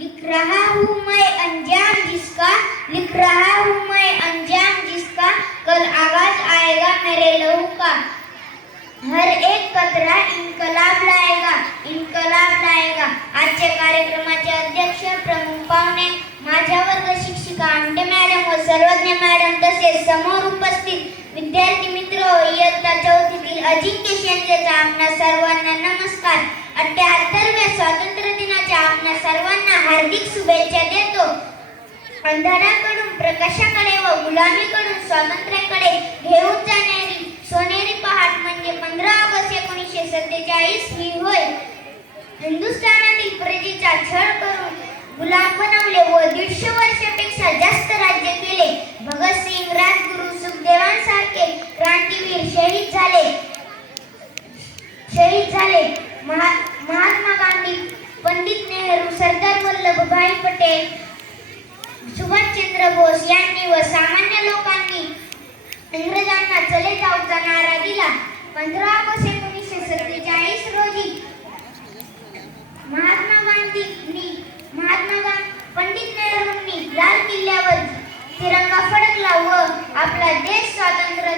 लिख रहा हूँ मैं अंजाम जिसका लिख रहा हूँ मैं अंजाम जिसका कल आवाज आएगा मेरे लहू का। हर एक कतरा इनकलाब लाएगा इनकलाब लाएगा। आजच्या कार्यक्रमाचे अध्यक्ष प्रमुख पाहुणे माझ्या वर्ग शिक्षिका आंडे मॅडम व सर्वज्ञ मॅडम तसेच समोर उपस्थित विद्यार्थी मित्र इयत्ता चौथीतील अजिंक्य शेंद्रेचा आपणा सर्वांना नमस्कार. अठ्याहत्तरव्या स्वातंत्र्य अंधाराकडून प्रकाशाकडे व गुलामीकडून स्वातंत्र्याकडे घेऊन जाणारी सोनेरी पहाट म्हणजे पंधरा ऑगस्ट एकोणीसशे सत्तेचाळीस ही होय. हिंदुस्थानातील प्रजेचा छळ करून गुलाम बनवले व दीडशे वर्षापेक्षा जास्त राज्य केले. भगतसिंग राजगुरू सुखदेवांसारखे क्रांतीवीर शहीद झाले. शहीद झाले. महा महात्मा गांधी पंडित नेहरू सरदार वल्लभभाई पटेल सुभाषचंद्र बोस यांनी व सामान्य लोकांनी इंग्रजांना चले जाऊचा नारा दिला. पंधरा ऑगस्ट एकोणीसशे सत्तेचाळीस रोजी महात्मा गांधींनी महात्मा गांधी पंडित नेहरूंनी लाल किल्ल्यावर तिरंगा फडकला व आपला देश स्वातंत्र्य